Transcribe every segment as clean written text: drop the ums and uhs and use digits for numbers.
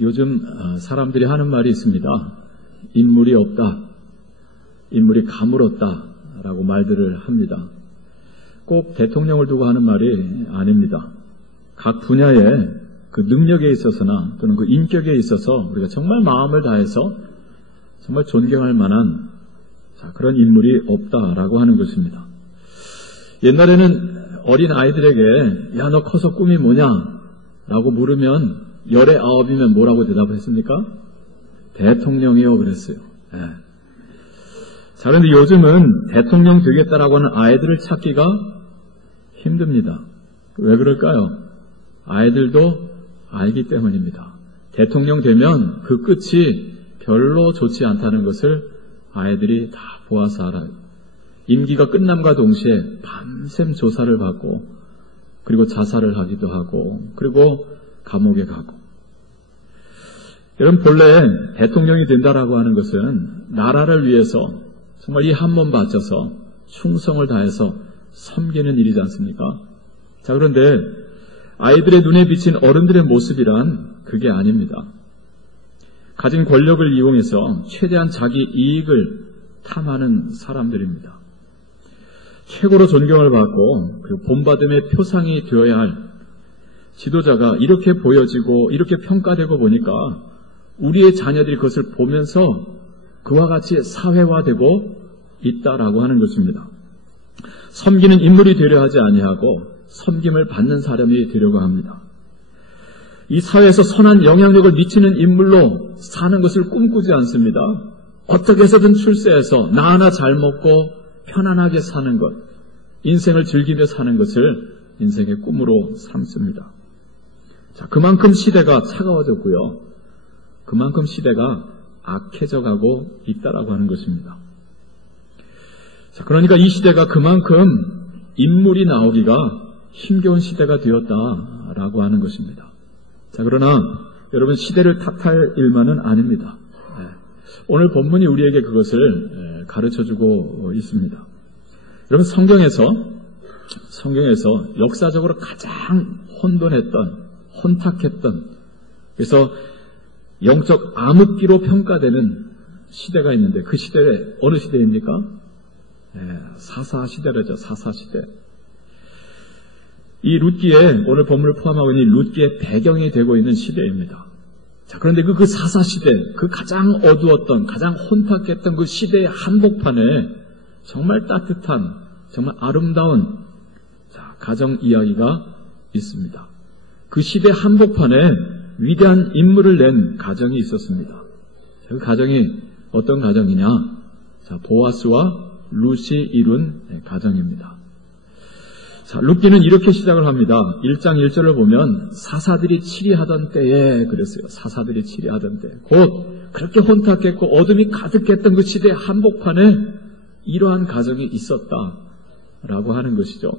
요즘 사람들이 하는 말이 있습니다. 인물이 없다, 인물이 가물었다 라고 말들을 합니다. 꼭 대통령을 두고 하는 말이 아닙니다. 각 분야의 그 능력에 있어서나 또는 그 인격에 있어서 우리가 정말 마음을 다해서 정말 존경할 만한 그런 인물이 없다라고 하는 것입니다. 옛날에는 어린 아이들에게 야, 너 커서 꿈이 뭐냐? 라고 물으면 열의 아홉이면 뭐라고 대답했습니까? 대통령이요 그랬어요. 네. 자, 그런데 요즘은 대통령 되겠다라고 하는 아이들을 찾기가 힘듭니다. 왜 그럴까요? 아이들도 알기 때문입니다. 대통령 되면 그 끝이 별로 좋지 않다는 것을 아이들이 다 보아서 알아요. 임기가 끝남과 동시에 밤샘 조사를 받고 그리고 자살을 하기도 하고 그리고 감옥에 가고. 여러분, 본래 대통령이 된다라고 하는 것은 나라를 위해서 정말 이 한 몸 바쳐서 충성을 다해서 섬기는 일이지 않습니까? 자, 그런데 아이들의 눈에 비친 어른들의 모습이란 그게 아닙니다. 가진 권력을 이용해서 최대한 자기 이익을 탐하는 사람들입니다. 최고로 존경을 받고 그리고 본받음의 표상이 되어야 할 지도자가 이렇게 보여지고 이렇게 평가되고 보니까 우리의 자녀들이 그것을 보면서 그와 같이 사회화되고 있다라고 하는 것입니다. 섬기는 인물이 되려 하지 아니하고 섬김을 받는 사람이 되려고 합니다. 이 사회에서 선한 영향력을 미치는 인물로 사는 것을 꿈꾸지 않습니다. 어떻게 해서든 출세해서 나 하나 잘 먹고 편안하게 사는 것, 인생을 즐기며 사는 것을 인생의 꿈으로 삼습니다. 자, 그만큼 시대가 차가워졌고요. 그만큼 시대가 악해져 가고 있다라고 하는 것입니다. 자, 그러니까 이 시대가 그만큼 인물이 나오기가 힘겨운 시대가 되었다라고 하는 것입니다. 자, 그러나 여러분, 시대를 탓할 일만은 아닙니다. 오늘 본문이 우리에게 그것을 가르쳐주고 있습니다. 여러분, 성경에서 역사적으로 가장 혼탁했던, 그래서 영적 암흑기로 평가되는 시대가 있는데 그 시대에 어느 시대입니까? 사사 시대라죠. 사사 시대. 이 룻기에 오늘 본문을 포함하고 있는 룻기의 배경이 되고 있는 시대입니다. 자, 그런데 그 사사 시대, 그 가장 어두웠던, 가장 혼탁했던 그 시대의 한복판에 정말 따뜻한, 정말 아름다운 가정 이야기가 있습니다. 그 시대 한복판에 위대한 인물을 낸 가정이 있었습니다. 그 가정이 어떤 가정이냐? 자, 보아스와 룻이 이룬 가정입니다. 자, 룻기는 이렇게 시작을 합니다. 1장 1절을 보면 사사들이 치리하던 때에 그랬어요. 사사들이 치리하던 때. 곧 그렇게 혼탁했고 어둠이 가득했던 그 시대의 한복판에 이러한 가정이 있었다라고 하는 것이죠.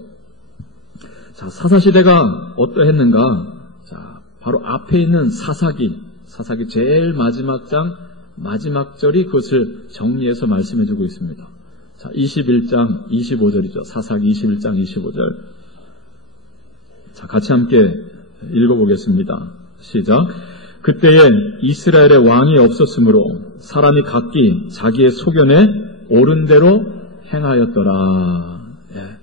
자, 사사시대가 어떠했는가? 자, 바로 앞에 있는 사사기 제일 마지막 장 마지막 절이 그것을 정리해서 말씀해주고 있습니다. 자, 21장 25절이죠. 사사기 21장 25절. 자, 같이 함께 읽어보겠습니다. 시작. 그때에 이스라엘의 왕이 없었으므로 사람이 각기 자기의 소견에 옳은 대로 행하였더라. 예.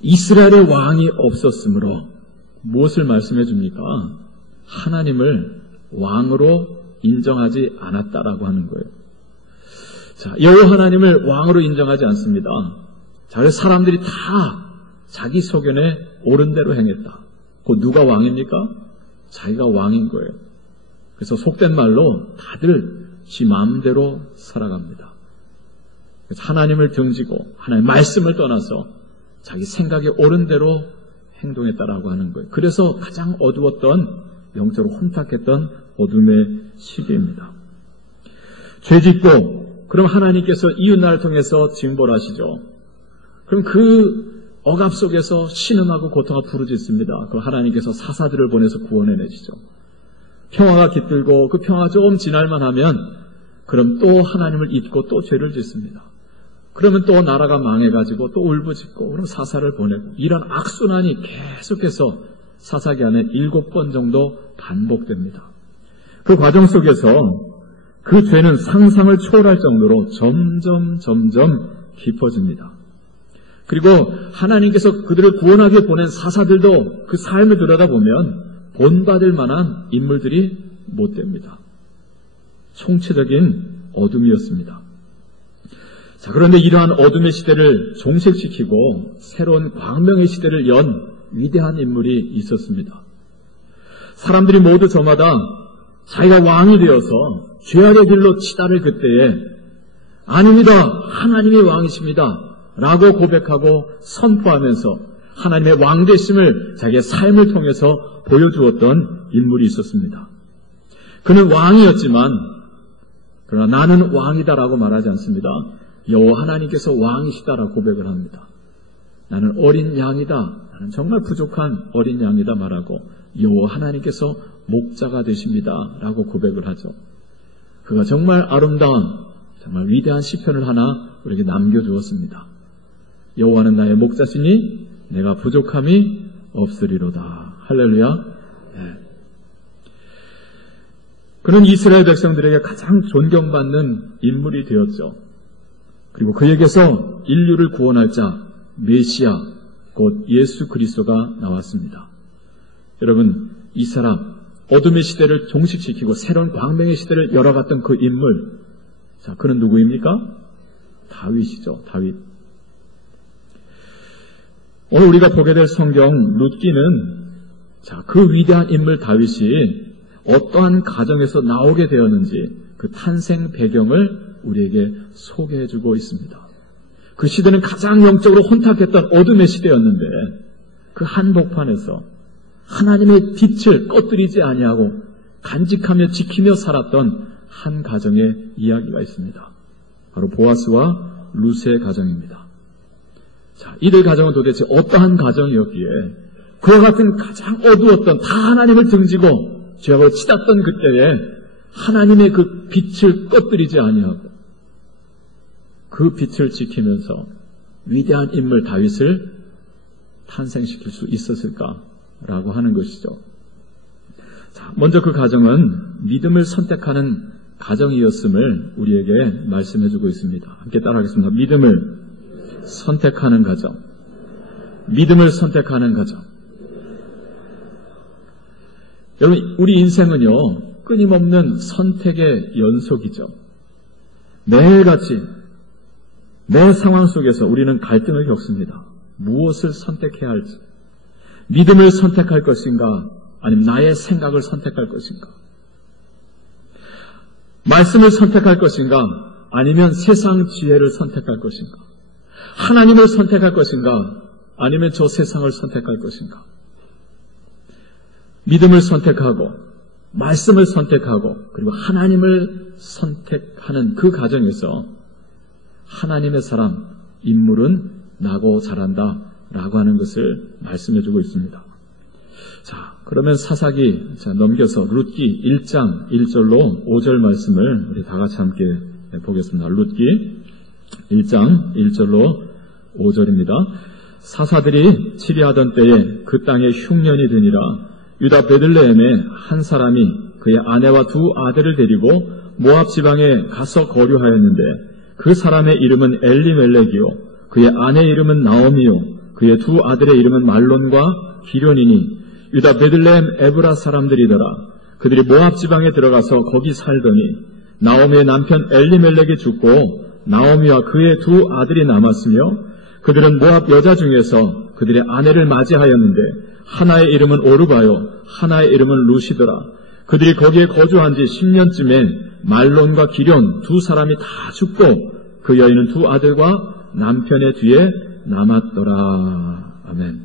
이스라엘의 왕이 없었으므로 무엇을 말씀해 줍니까? 하나님을 왕으로 인정하지 않았다라고 하는 거예요. 자, 여호와 하나님을 왕으로 인정하지 않습니다. 자, 그래서 사람들이 다 자기 소견에 옳은 대로 행했다. 그 누가 왕입니까? 자기가 왕인 거예요. 그래서 속된 말로 다들 지 마음대로 살아갑니다. 그래서 하나님을 등지고 하나님의 말씀을 떠나서 자기 생각에 옳은 대로 행동했다라고 하는 거예요. 그래서 가장 어두웠던, 영적으로 혼탁했던 어둠의 시기입니다. 죄짓고 그럼 하나님께서 이웃나라를 통해서 징벌 하시죠. 그럼 그 억압 속에서 신음하고 고통하고 부르짖습니다. 그럼 하나님께서 사사들을 보내서 구원해내시죠. 평화가 깃들고 그 평화가 조금 지날만 하면 그럼 또 하나님을 잊고 또 죄를 짓습니다. 그러면 또 나라가 망해가지고 또 울부짖고 그럼 사사를 보내고 이런 악순환이 계속해서 사사기 안에 7번 정도 반복됩니다. 그 과정 속에서 그 죄는 상상을 초월할 정도로 점점 깊어집니다. 그리고 하나님께서 그들을 구원하게 보낸 사사들도 그 삶을 들여다보면 본받을 만한 인물들이 못 됩니다. 총체적인 어둠이었습니다. 자, 그런데 이러한 어둠의 시대를 종식시키고 새로운 광명의 시대를 연 위대한 인물이 있었습니다. 사람들이 모두 저마다 자기가 왕이 되어서 죄악의 길로 치달을 그때에 아닙니다, 하나님이 왕이십니다 라고 고백하고 선포하면서 하나님의 왕되심을 자기의 삶을 통해서 보여주었던 인물이 있었습니다. 그는 왕이었지만 그러나 나는 왕이다라고 말하지 않습니다. 여호와 하나님께서 왕이시다라고 고백을 합니다. 나는 어린 양이다, 나는 정말 부족한 어린 양이다 말하고 여호와 하나님께서 목자가 되십니다 라고 고백을 하죠. 그가 정말 아름다운 정말 위대한 시편을 하나 우리에게 남겨주었습니다. 여호와는 나의 목자시니 내가 부족함이 없으리로다. 할렐루야. 네. 그는 이스라엘 백성들에게 가장 존경받는 인물이 되었죠. 그리고 그에게서 인류를 구원할 자 메시아 곧 예수 그리스도가 나왔습니다. 여러분, 이 사람 어둠의 시대를 종식시키고 새로운 광명의 시대를 열어갔던 그 인물, 자, 그는 누구입니까? 다윗이죠. 다윗. 오늘 우리가 보게 될 성경 룻기는 자, 그 위대한 인물 다윗이 어떠한 가정에서 나오게 되었는지 그 탄생 배경을 우리에게 소개해주고 있습니다. 그 시대는 가장 영적으로 혼탁했던 어둠의 시대였는데 그 한복판에서 하나님의 빛을 꺼뜨리지 아니하고 간직하며 지키며 살았던 한 가정의 이야기가 있습니다. 바로 보아스와 룻의 가정입니다. 자, 이들 가정은 도대체 어떠한 가정이었기에 그와 같은 가장 어두웠던 다 하나님을 등지고 죄악을 치닫던 그때에 하나님의 그 빛을 꺼뜨리지 아니하고 그 빛을 지키면서 위대한 인물 다윗을 탄생시킬 수 있었을까라고 하는 것이죠. 자, 먼저 그 가정은 믿음을 선택하는 가정이었음을 우리에게 말씀해주고 있습니다. 함께 따라하겠습니다. 믿음을 선택하는 가정. 믿음을 선택하는 가정. 여러분, 우리 인생은요, 끊임없는 선택의 연속이죠. 매일같이 매 상황 속에서 우리는 갈등을 겪습니다. 무엇을 선택해야 할지. 믿음을 선택할 것인가, 아니면 나의 생각을 선택할 것인가. 말씀을 선택할 것인가, 아니면 세상 지혜를 선택할 것인가. 하나님을 선택할 것인가, 아니면 저 세상을 선택할 것인가. 믿음을 선택하고 말씀을 선택하고 그리고 하나님을 선택하는 그 가정에서 하나님의 사람, 인물은 나고 자란다 라고 하는 것을 말씀해주고 있습니다. 자, 그러면 사사기 넘겨서 룻기 1장 1절로 5절 말씀을 우리 다 같이 함께 보겠습니다. 룻기 1장 1절로 5절입니다. 사사들이 치리하던 때에 그 땅에 흉년이 드니라. 유다 베들레헴에 한 사람이 그의 아내와 두 아들을 데리고 모압 지방에 가서 거류하였는데 그 사람의 이름은 엘리멜렉이요 그의 아내 이름은 나오미요 그의 두 아들의 이름은 말론과 기련이니 유다 베들레헴 에브라 사람들이더라. 그들이 모압 지방에 들어가서 거기 살더니 나오미의 남편 엘리멜렉이 죽고 나오미와 그의 두 아들이 남았으며 그들은 모압 여자 중에서 그들의 아내를 맞이하였는데 하나의 이름은 오르바요 하나의 이름은 루시더라. 그들이 거기에 거주한 지 10년쯤에 말론과 기련 두 사람이 다 죽고 그 여인은 두 아들과 남편의 뒤에 남았더라. 아멘.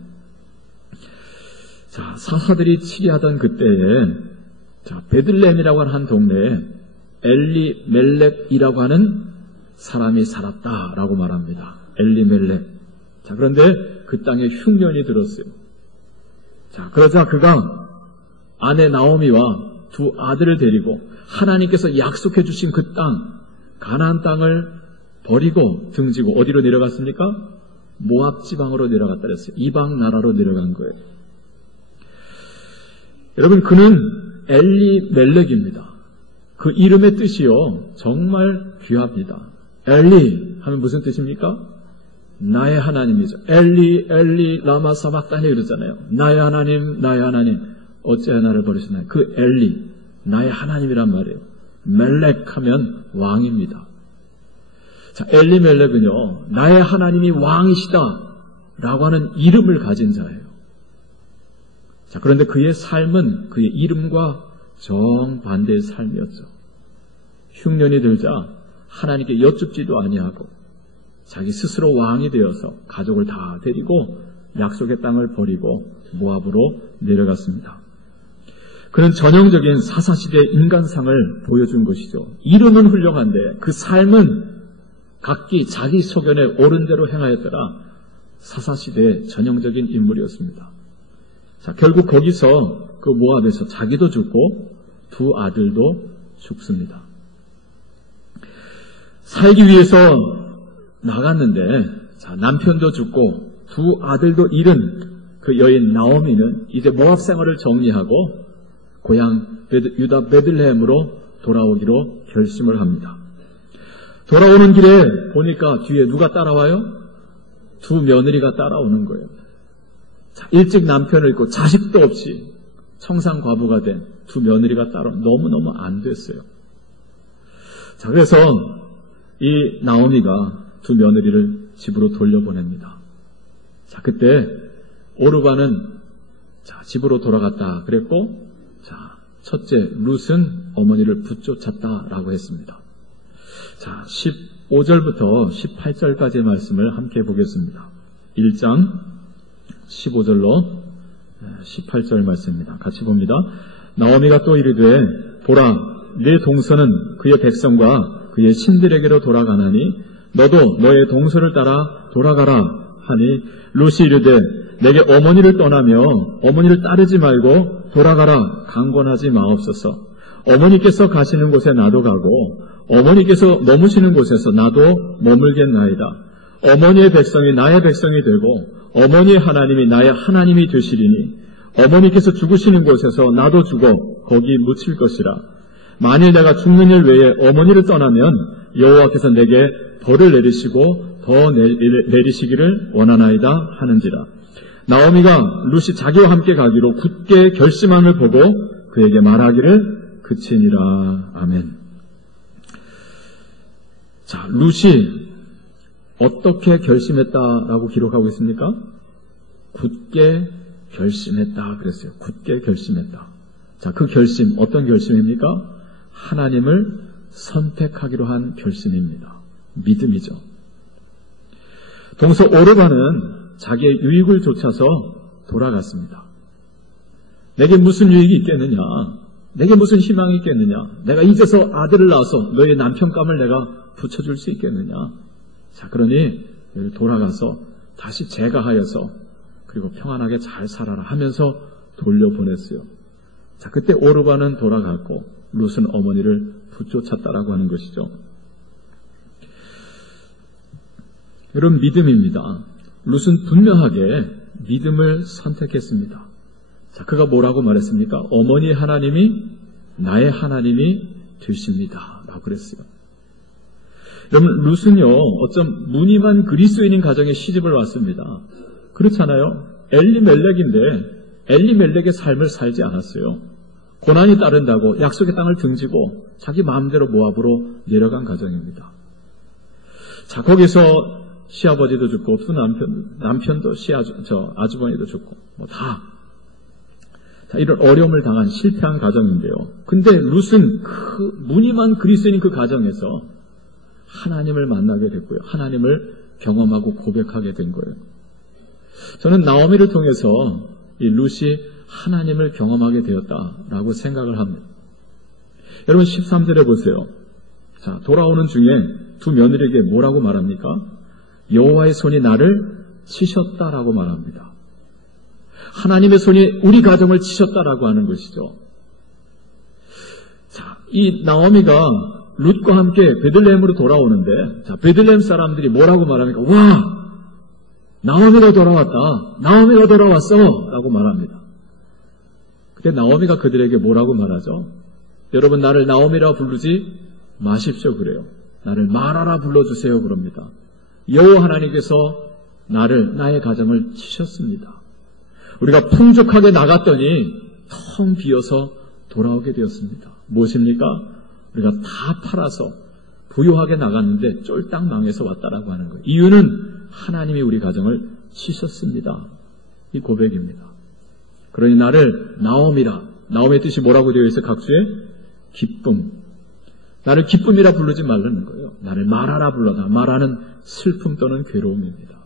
자, 사사들이 치리하던 그때에 자, 베들레헴이라고 하는 한 동네에 엘리멜렉이라고 하는 사람이 살았다라고 말합니다. 엘리멜렉. 자, 그런데 그 땅에 흉년이 들었어요. 자, 그러자 그가 아내 나오미와 두 아들을 데리고 하나님께서 약속해 주신 그 땅, 가나안 땅을 버리고 등지고 어디로 내려갔습니까? 모압 지방으로 내려갔다 그랬어요. 이방 나라로 내려간 거예요. 여러분, 그는 엘리멜렉입니다. 그 이름의 뜻이요, 정말 귀합니다. 엘리 하면 무슨 뜻입니까? 나의 하나님이죠. 엘리 엘리 라마 사박다니 그러잖아요. 나의 하나님 나의 하나님 어찌하여 나를 버리시나요? 그 엘리 나의 하나님이란 말이에요. 멜렉 하면 왕입니다. 자, 엘리멜렉은요, 나의 하나님이 왕이시다 라고 하는 이름을 가진 자예요. 자, 그런데 그의 삶은 그의 이름과 정반대의 삶이었죠. 흉년이 들자 하나님께 여쭙지도 아니하고 자기 스스로 왕이 되어서 가족을 다 데리고 약속의 땅을 버리고 모압으로 내려갔습니다. 그는 전형적인 사사시대의 인간상을 보여준 것이죠. 이름은 훌륭한데 그 삶은 각기 자기 소견에 옳은 대로 행하였더라. 사사시대의 전형적인 인물이었습니다. 자, 결국 거기서 그 모압에서 자기도 죽고 두 아들도 죽습니다. 살기 위해서 나갔는데, 자, 남편도 죽고 두 아들도 잃은 그 여인 나오미는 이제 모압 생활을 정리하고 고향 유다 베들레헴으로 돌아오기로 결심을 합니다. 돌아오는 길에 보니까 뒤에 누가 따라와요? 두 며느리가 따라오는 거예요. 자, 일찍 남편을 잃고 자식도 없이 청산과부가 된 두 며느리가 따라 너무너무 안 됐어요. 자, 그래서 이 나오미가 두 며느리를 집으로 돌려보냅니다. 자, 그때 오르바는 자, 집으로 돌아갔다 그랬고, 자, 첫째 룻은 어머니를 붙쫓았다라고 했습니다. 자, 15절부터 18절까지의 말씀을 함께 보겠습니다. 1장 15절로 18절 말씀입니다. 같이 봅니다. 나오미가 또 이르되 보라 네 동서는 그의 백성과 그의 신들에게로 돌아가나니 너도 너의 동서를 따라 돌아가라 하니 룻이 이르되 내게 어머니를 떠나며 어머니를 따르지 말고 돌아가라 강권하지 마옵소서. 어머니께서 가시는 곳에 나도 가고 어머니께서 머무시는 곳에서 나도 머물겠나이다. 어머니의 백성이 나의 백성이 되고 어머니의 하나님이 나의 하나님이 되시리니 어머니께서 죽으시는 곳에서 나도 죽어 거기 묻힐 것이라. 만일 내가 죽는 일 외에 어머니를 떠나면 여호와께서 내게 벌을 내리시고 더 내리시기를 원하나이다 하는지라. 나오미가 룻이 자기와 함께 가기로 굳게 결심함을 보고 그에게 말하기를 그치니라. 아멘. 자, 룻이 어떻게 결심했다라고 기록하고 있습니까? 굳게 결심했다 그랬어요. 굳게 결심했다. 자, 그 결심 어떤 결심입니까? 하나님을 선택하기로 한 결심입니다. 믿음이죠. 동서 오르바는 자기의 유익을 좇아서 돌아갔습니다. 내게 무슨 유익이 있겠느냐? 내게 무슨 희망이 있겠느냐? 내가 이제서 아들을 낳아서 너의 남편감을 내가 붙여줄 수 있겠느냐? 자, 그러니 돌아가서 다시 제가하여서 그리고 평안하게 잘 살아라 하면서 돌려보냈어요. 자, 그때 오르바는 돌아갔고 룻은 어머니를 붙쫓았다라고 하는 것이죠. 여러분, 믿음입니다. 룻은 분명하게 믿음을 선택했습니다. 자, 그가 뭐라고 말했습니까? 어머니의 하나님이 나의 하나님이 되십니다 라고 그랬어요. 여러분, 룻은요, 어쩜 무늬만 그리스도인인 가정에 시집을 왔습니다. 그렇잖아요. 엘리멜렉인데 엘리멜렉의 삶을 살지 않았어요. 고난이 따른다고 약속의 땅을 등지고 자기 마음대로 모압으로 내려간 가정입니다. 자, 거기서 시아버지도 죽고 또 남편도 아주버니도 죽고 다 이런 어려움을 당한 실패한 가정인데요. 근데 룻은 그 무늬만 그리스도인인 그 가정에서 하나님을 만나게 됐고요. 하나님을 경험하고 고백하게 된 거예요. 저는 나오미를 통해서 이 룻이 하나님을 경험하게 되었다라고 생각을 합니다. 여러분, 13절에 보세요. 자, 돌아오는 중에 두 며느리에게 뭐라고 말합니까? 여호와의 손이 나를 치셨다라고 말합니다. 하나님의 손이 우리 가정을 치셨다라고 하는 것이죠. 자, 이 나오미가 룻과 함께 베들레헴으로 돌아오는데, 자, 베들레헴 사람들이 뭐라고 말합니까? 와! 나오미가 돌아왔다. 나오미가 돌아왔어! 라고 말합니다. 그때 나오미가 그들에게 뭐라고 말하죠? 여러분, 나를 나오미라 부르지 마십시오 그래요. 나를 마라라 불러주세요 그럽니다. 여호와 하나님께서 나의 가정을 치셨습니다. 우리가 풍족하게 나갔더니 텅 비어서 돌아오게 되었습니다. 무엇입니까? 우리가 다 팔아서 부유하게 나갔는데 쫄딱 망해서 왔다라고 하는 거예요. 이유는 하나님이 우리 가정을 치셨습니다. 이 고백입니다. 그러니 나를 나오미라, 나오미의 뜻이 뭐라고 되어 있어요? 각주에 기쁨. 나를 기쁨이라 부르지 말라는 거예요. 나를 마라라 불러라. 마라는 슬픔 또는 괴로움입니다.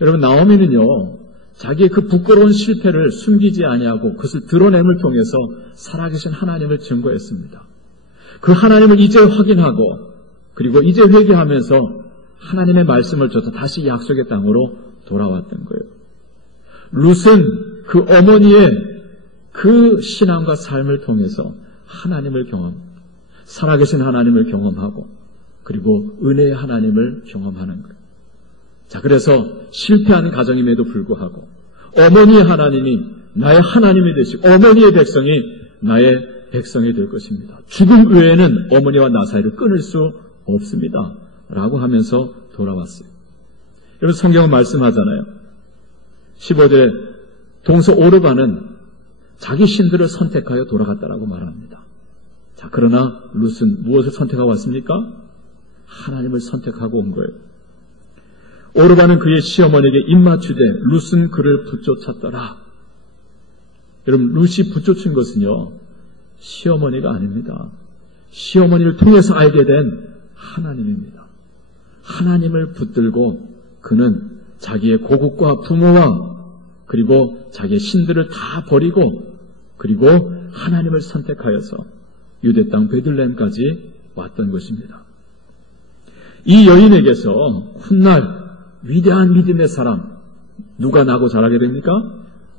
여러분, 나오미는요, 자기의 그 부끄러운 실패를 숨기지 아니하고 그것을 드러냄을 통해서 살아계신 하나님을 증거했습니다. 그 하나님을 이제 확인하고 그리고 이제 회개하면서 하나님의 말씀을 쫓아 다시 약속의 땅으로 돌아왔던 거예요. 룻은 그 어머니의 그 신앙과 삶을 통해서 하나님을 살아계신 하나님을 경험하고 그리고 은혜의 하나님을 경험하는 거예요. 자, 그래서 실패한 가정임에도 불구하고 어머니의 하나님이 나의 하나님이 되시고 어머니의 백성이 나의 백성이 될 것입니다. 죽음 외에는 어머니와 나 사이를 끊을 수 없습니다. 라고 하면서 돌아왔어요. 여러분, 성경은 말씀하잖아요. 15절에 동서 오르바는 자기 신들을 선택하여 돌아갔다라고 말합니다. 자, 그러나 룻은 무엇을 선택하고 왔습니까? 하나님을 선택하고 온 거예요. 오르바는 그의 시어머니에게 입맞추되 룻은 그를 붙쫓았더라. 여러분, 룻이 붙쫓은 것은요, 시어머니가 아닙니다. 시어머니를 통해서 알게 된 하나님입니다. 하나님을 붙들고 그는 자기의 고국과 부모와 그리고 자기의 신들을 다 버리고 그리고 하나님을 선택하여서 유대 땅 베들레헴까지 왔던 것입니다. 이 여인에게서 훗날 위대한 믿음의 사람 누가 나고 자라게 됩니까?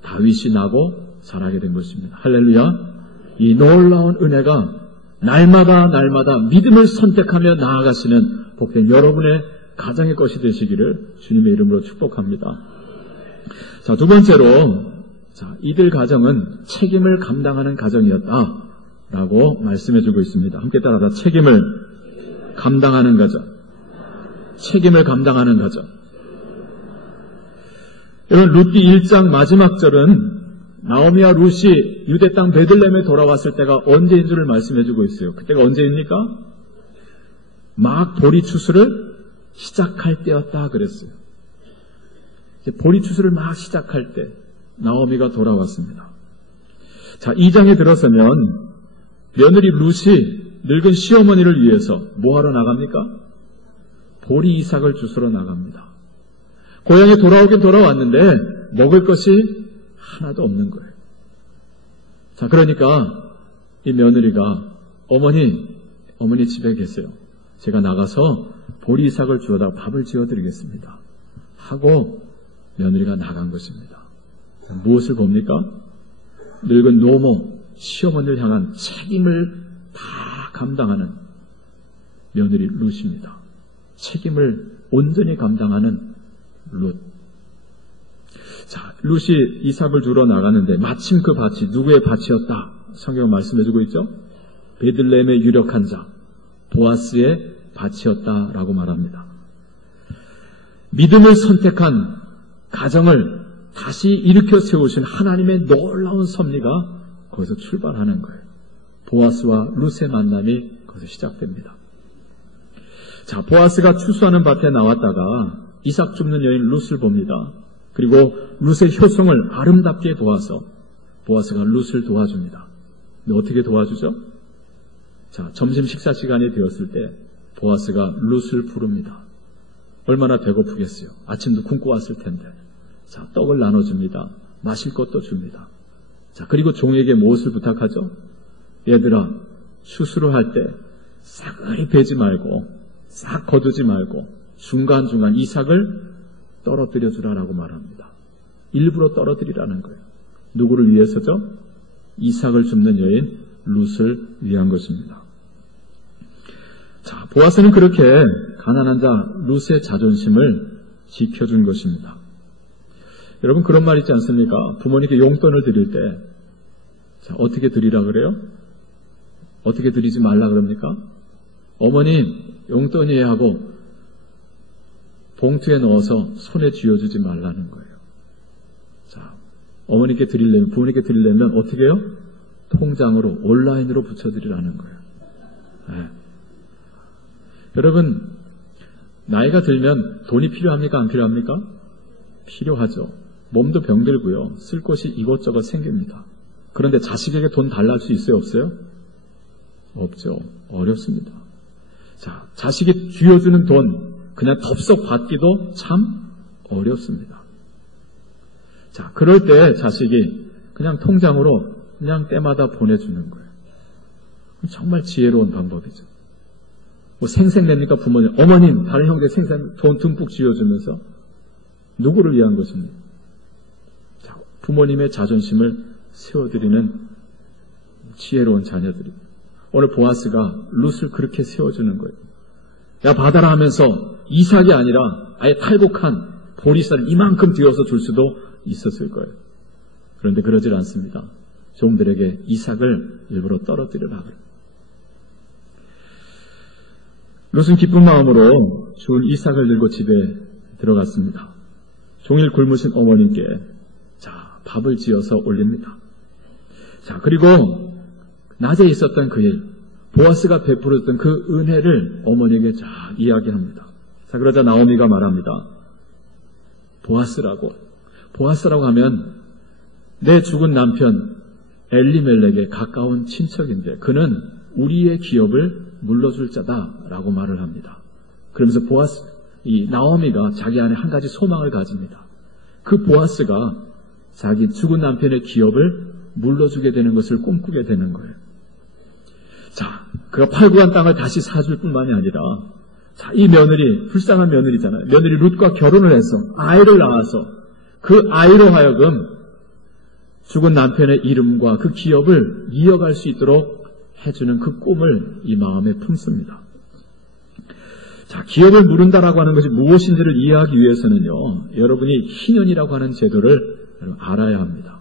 다윗이 나고 자라게 된 것입니다. 할렐루야. 이 놀라운 은혜가 날마다 믿음을 선택하며 나아가시는 복된 여러분의 가정의 것이 되시기를 주님의 이름으로 축복합니다. 자, 두 번째로, 이들 가정은 책임을 감당하는 가정이었다라고 말씀해주고 있습니다. 함께 따라서 책임을 감당하는 가정. 책임을 감당하는 가정. 여러분, 룻기 1장 마지막 절은 나오미와 룻이 유대 땅 베들레헴에 돌아왔을 때가 언제인 줄을 말씀해주고 있어요. 그때가 언제입니까? 막 보리 추수를 시작할 때였다 그랬어요. 이제 보리 추수를 막 시작할 때 나오미가 돌아왔습니다. 자, 2장에 들어서면 며느리 룻이 늙은 시어머니를 위해서 뭐하러 나갑니까? 보리 이삭을 주스러 나갑니다. 고향에 돌아오긴 돌아왔는데 먹을 것이 하나도 없는 거예요. 자, 그러니까 이 며느리가 어머니 집에 계세요. 제가 나가서 보리 이삭을 주워다가 밥을 지어드리겠습니다. 하고 며느리가 나간 것입니다. 무엇을 봅니까? 늙은 노모, 시어머니를 향한 책임을 다 감당하는 며느리 룻입니다. 책임을 온전히 감당하는 룻. 자, 룻이 이삭을 주러 나가는데 마침 그 밭이 누구의 밭이었다? 성경은 말씀해주고 있죠? 베들레헴의 유력한 자, 보아스의 밭이었다라고 말합니다. 믿음을 선택한 가정을 다시 일으켜 세우신 하나님의 놀라운 섭리가 거기서 출발하는 거예요. 보아스와 룻의 만남이 거기서 시작됩니다. 자, 보아스가 추수하는 밭에 나왔다가 이삭 줍는 여인 룻을 봅니다. 그리고 룻의 효성을 아름답게 보아서 보아스가 룻을 도와줍니다. 근데 어떻게 도와주죠? 자, 점심 식사 시간이 되었을 때 보아스가 룻을 부릅니다. 얼마나 배고프겠어요. 아침도 굶고 왔을 텐데. 자, 떡을 나눠줍니다. 마실 것도 줍니다. 자, 그리고 종에게 무엇을 부탁하죠? 얘들아, 추수를 할 때 싸그리 베지 말고 싹 거두지 말고 중간중간 이삭을 떨어뜨려 주라라고 말합니다. 일부러 떨어뜨리라는 거예요. 누구를 위해서죠? 이삭을 줍는 여인 룻을 위한 것입니다. 자, 보아스는 그렇게 가난한 자 룻의 자존심을 지켜준 것입니다. 여러분, 그런 말 있지 않습니까? 부모님께 용돈을 드릴 때 자, 어떻게 드리라 그래요? 어떻게 드리지 말라 그럽니까? 어머니 용돈이에요 하고 봉투에 넣어서 손에 쥐어주지 말라는 거예요. 자, 어머니께 드리려면, 부모님께 드리려면 어떻게 해요? 통장으로, 온라인으로 붙여드리라는 거예요. 네. 여러분, 나이가 들면 돈이 필요합니까? 안 필요합니까? 필요하죠. 몸도 병들고요. 쓸 곳이 이것저것 생깁니다. 그런데 자식에게 돈 달랄 수 있어요? 없어요? 없죠. 어렵습니다. 자, 자식이 쥐어주는 돈 그냥 덥석 받기도 참 어렵습니다. 자, 그럴 때 자식이 그냥 통장으로 그냥 때마다 보내주는 거예요. 정말 지혜로운 방법이죠. 뭐 생색냅니까 부모님? 어머님, 다른 형제 생색 돈 듬뿍 쥐어주면서 누구를 위한 것입니까? 자, 부모님의 자존심을 세워드리는 지혜로운 자녀들이. 오늘 보아스가 룻을 그렇게 세워주는 거예요. 야, 받아라 하면서 이삭이 아니라 아예 탈곡한 보리쌀을 이만큼 뒤어서 줄 수도 있었을 거예요. 그런데 그러질 않습니다. 종들에게 이삭을 일부러 떨어뜨려라 그래요. 룻은 기쁜 마음으로 좋은 이삭을 들고 집에 들어갔습니다. 종일 굶으신 어머님께 자, 밥을 지어서 올립니다. 자, 그리고 낮에 있었던 그 일, 보아스가 베풀었던 그 은혜를 어머니에게 자, 이야기합니다. 자, 그러자 나오미가 말합니다. 보아스라고 하면 내 죽은 남편 엘리멜렉의 가까운 친척인데 그는 우리의 기업을 물러줄 자다라고 말을 합니다. 그러면서 이 나오미가 자기 안에 한 가지 소망을 가집니다. 그 보아스가 자기 죽은 남편의 기업을 물러주게 되는 것을 꿈꾸게 되는 거예요. 자, 그가 팔구한 땅을 다시 사줄 뿐만이 아니라 자, 이 며느리, 불쌍한 며느리잖아요. 며느리 룻과 결혼을 해서 아이를 낳아서 그 아이로 하여금 죽은 남편의 이름과 그 기업을 이어갈 수 있도록 해주는 그 꿈을 이 마음에 품습니다. 자, 기업을 물은다라고 하는 것이 무엇인지를 이해하기 위해서는요, 여러분이 희년이라고 하는 제도를 알아야 합니다.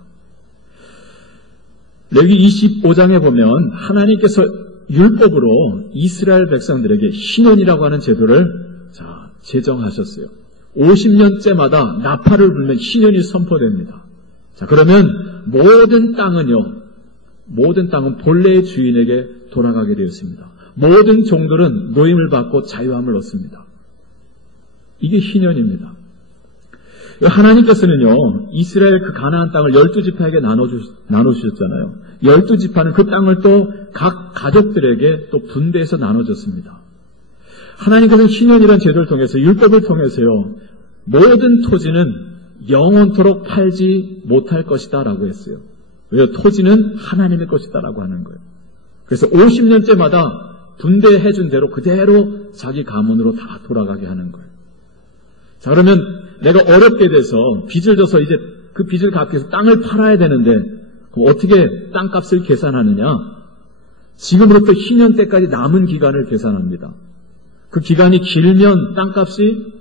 레위기 25장에 보면 하나님께서 율법으로 이스라엘 백성들에게 희년이라고 하는 제도를 제정하셨어요. 50년째마다 나팔을 불면 희년이 선포됩니다. 자, 그러면 모든 땅은 본래의 주인에게 돌아가게 되었습니다. 모든 종들은 노임을 받고 자유함을 얻습니다. 이게 희년입니다. 하나님께서는요, 이스라엘 그 가나안 땅을 12지파에게 나눠주셨잖아요. 12지파는 그 땅을 또 각 가족들에게 또 분배해서 나눠줬습니다. 하나님께서는 희년이라는 제도를 통해서, 율법을 통해서요, 모든 토지는 영원토록 팔지 못할 것이다 라고 했어요. 왜요? 토지는 하나님의 것이다 라고 하는 거예요. 그래서 50년째마다 분배해준 대로 그대로 자기 가문으로 다 돌아가게 하는 거예요. 자, 그러면 내가 어렵게 돼서 빚을 져서 이제 그 빚을 갚기 위해서 땅을 팔아야 되는데 그럼 어떻게 땅값을 계산하느냐? 지금으로부터 희년 때까지 남은 기간을 계산합니다. 그 기간이 길면 땅값이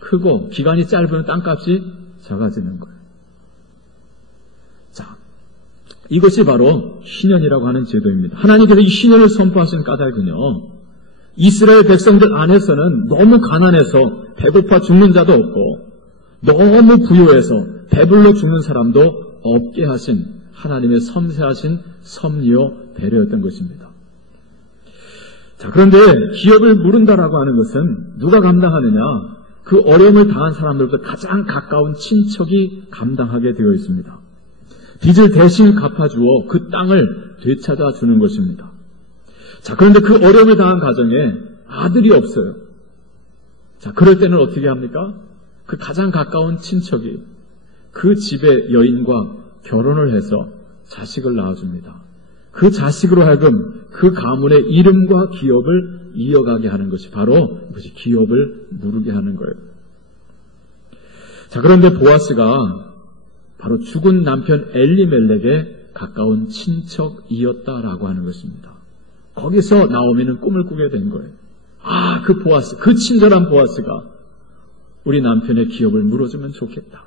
크고 기간이 짧으면 땅값이 작아지는 거예요. 자, 이것이 바로 희년이라고 하는 제도입니다. 하나님께서 이 희년을 선포하신 까닭은요, 이스라엘 백성들 안에서는 너무 가난해서 배고파 죽는 자도 없고 너무 부유해서 배불러 죽는 사람도 없게 하신 하나님의 섬세하신 섭리요 배려였던 것입니다. 자, 그런데 기업을 물은다라고 하는 것은 누가 감당하느냐? 그 어려움을 당한 사람들부터 가장 가까운 친척이 감당하게 되어 있습니다. 빚을 대신 갚아주어 그 땅을 되찾아 주는 것입니다. 자, 그런데 그 어려움을 당한 가정에 아들이 없어요. 자, 그럴 때는 어떻게 합니까? 그 가장 가까운 친척이 그 집의 여인과 결혼을 해서 자식을 낳아줍니다. 그 자식으로 하여금 그 가문의 이름과 기업을 이어가게 하는 것이 바로 이것이 기업을 무르게 하는 거예요. 자, 그런데 보아스가 바로 죽은 남편 엘리멜렉의 가까운 친척이었다라고 하는 것입니다. 거기서 나오미는 꿈을 꾸게 된 거예요. 아, 그 보아스, 그 친절한 보아스가 우리 남편의 기업을 물어주면 좋겠다.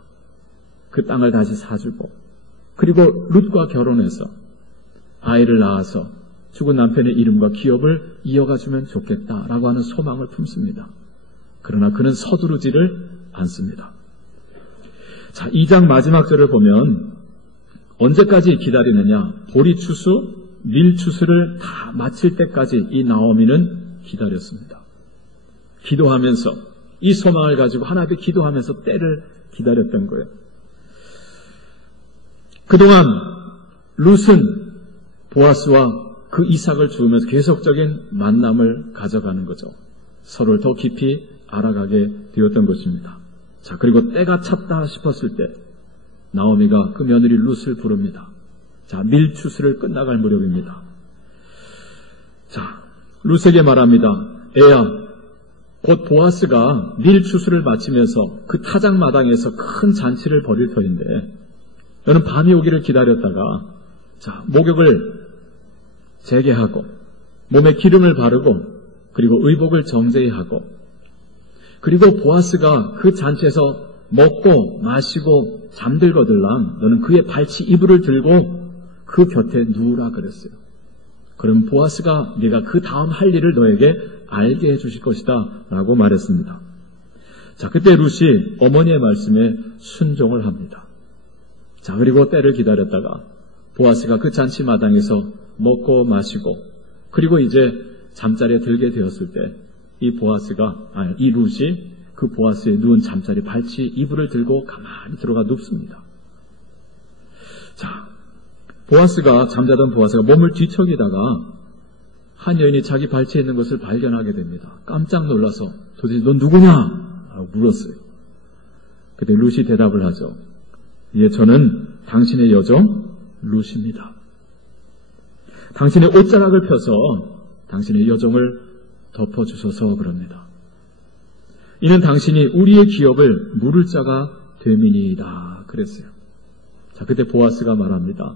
그 땅을 다시 사주고, 그리고 룻과 결혼해서 아이를 낳아서 죽은 남편의 이름과 기업을 이어가주면 좋겠다라고 하는 소망을 품습니다. 그러나 그는 서두르지를 않습니다. 자, 2장 마지막 절을 보면 언제까지 기다리느냐? 보리추수, 밀추수를 다 마칠 때까지 이 나오미는 기다렸습니다. 기도하면서 이 소망을 가지고 하나님께 기도하면서 때를 기다렸던 거예요. 그동안 룻은 보아스와 그 이삭을 주우면서 계속적인 만남을 가져가는 거죠. 서로를 더 깊이 알아가게 되었던 것입니다. 자, 그리고 때가 찼다 싶었을 때 나오미가 그 며느리 룻을 부릅니다. 자, 밀추수를 끝나갈 무렵입니다. 자, 룻에게 말합니다. 애야, 곧 보아스가 밀추수를 마치면서 그 타작마당에서 큰 잔치를 벌일 터인데 너는 밤이 오기를 기다렸다가 자, 목욕을 재개하고 몸에 기름을 바르고 그리고 의복을 정제히 하고 그리고 보아스가 그 잔치에서 먹고 마시고 잠들거들랑 너는 그의 발치 이불을 들고 그 곁에 누우라 그랬어요. 그럼 보아스가 네가 그 다음 할 일을 너에게 알게 해주실 것이다 라고 말했습니다. 자, 그때 룻이 어머니의 말씀에 순종을 합니다. 자, 그리고 때를 기다렸다가 보아스가 그 잔치 마당에서 먹고 마시고 그리고 이제 잠자리에 들게 되었을 때 이 룻이 그 보아스에 누운 잠자리 발치 이불을 들고 가만히 들어가 눕습니다. 자, 잠자던 보아스가 몸을 뒤척이다가 한 여인이 자기 발치에 있는 것을 발견하게 됩니다. 깜짝 놀라서 도대체 넌 누구냐? 라고 물었어요. 그때 룻이 대답을 하죠. 예, 저는 당신의 여종 룻입니다. 당신의 옷자락을 펴서 당신의 여종을 덮어주셔서 그럽니다. 이는 당신이 우리의 기업을 물을 자가 됨이니이다. 그랬어요. 자, 그때 보아스가 말합니다.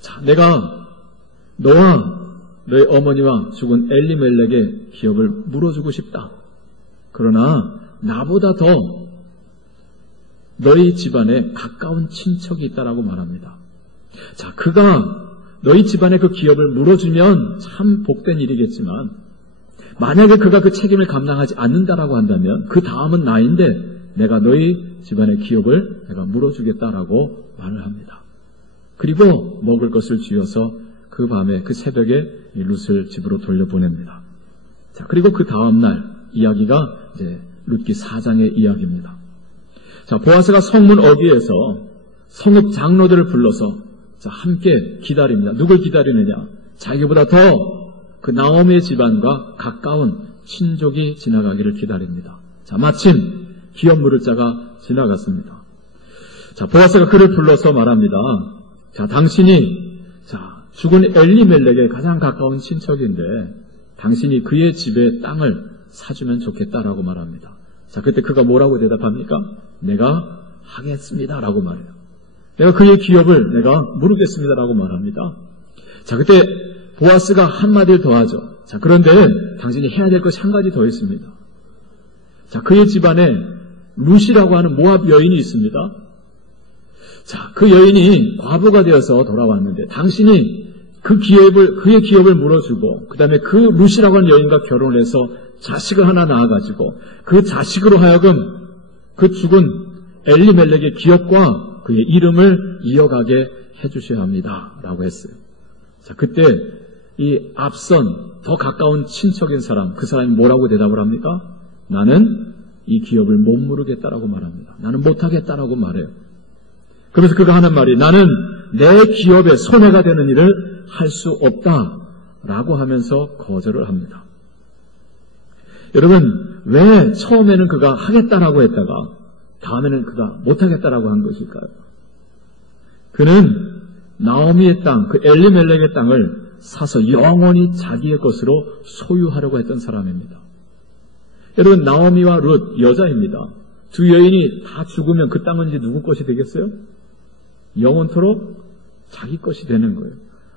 자, 내가 너와 너의 어머니와 죽은 엘리멜렉의 기업을 물어주고 싶다. 그러나 나보다 더 너희 집안에 가까운 친척이 있다라고 말합니다. 자, 그가 너희 집안에 그 기업을 물어주면 참 복된 일이겠지만 만약에 그가 그 책임을 감당하지 않는다라고 한다면 그 다음은 나인데 내가 너희 집안의 기업을 내가 물어주겠다라고 말을 합니다. 그리고 먹을 것을 쥐어서 그 밤에 그 새벽에 이 룻을 집으로 돌려보냅니다. 자, 그리고 그 다음날 이야기가 이제 룻기 4장의 이야기입니다. 자, 보아스가 성문 어귀에서 성읍 장로들을 불러서 자, 함께 기다립니다. 누굴 기다리느냐? 자기보다 더 그 나오미의 집안과 가까운 친족이 지나가기를 기다립니다. 자, 마침 기업 물을 자가 지나갔습니다. 자, 보아스가 그를 불러서 말합니다. 자, 당신이 죽은 엘리멜렉의 가장 가까운 친척인데 당신이 그의 집에 땅을 사주면 좋겠다라고 말합니다. 자, 그때 그가 뭐라고 대답합니까? 내가 하겠습니다라고 말해요. 내가 그의 기업을 내가 물으겠습니다라고 말합니다. 자, 그때 보아스가 한마디를 더 하죠. 자, 그런데 당신이 해야 될 것이 한 가지 더 있습니다. 자, 그의 집안에 룻이라고 하는 모압 여인이 있습니다. 자, 그 여인이 과부가 되어서 돌아왔는데 당신이 그의 기업을 물어주고 그 다음에 그 룻이라고 하는 여인과 결혼을 해서 자식을 하나 낳아가지고 그 자식으로 하여금 그 죽은 엘리멜렉의 기업과 그의 이름을 이어가게 해주셔야 합니다. 라고 했어요. 자, 그때 이 앞선 더 가까운 친척인 사람, 그 사람이 뭐라고 대답을 합니까? 나는 이 기업을 못 물으겠다라고 말합니다. 나는 못하겠다라고 말해요. 그래서 그가 하는 말이 나는 내 기업에 손해가 되는 일을 할 수 없다라고 하면서 거절을 합니다. 여러분, 왜 처음에는 그가 하겠다라고 했다가 다음에는 그가 못하겠다라고 한 것일까요? 그는 나오미의 땅, 그 엘리멜렉의 땅을 사서 영원히 자기의 것으로 소유하려고 했던 사람입니다. 여러분, 나오미와 룻 여자입니다. 두 여인이 다 죽으면 그 땅은 이제 누구 것이 되겠어요? 영원토록 자기 것이 되는 거예요.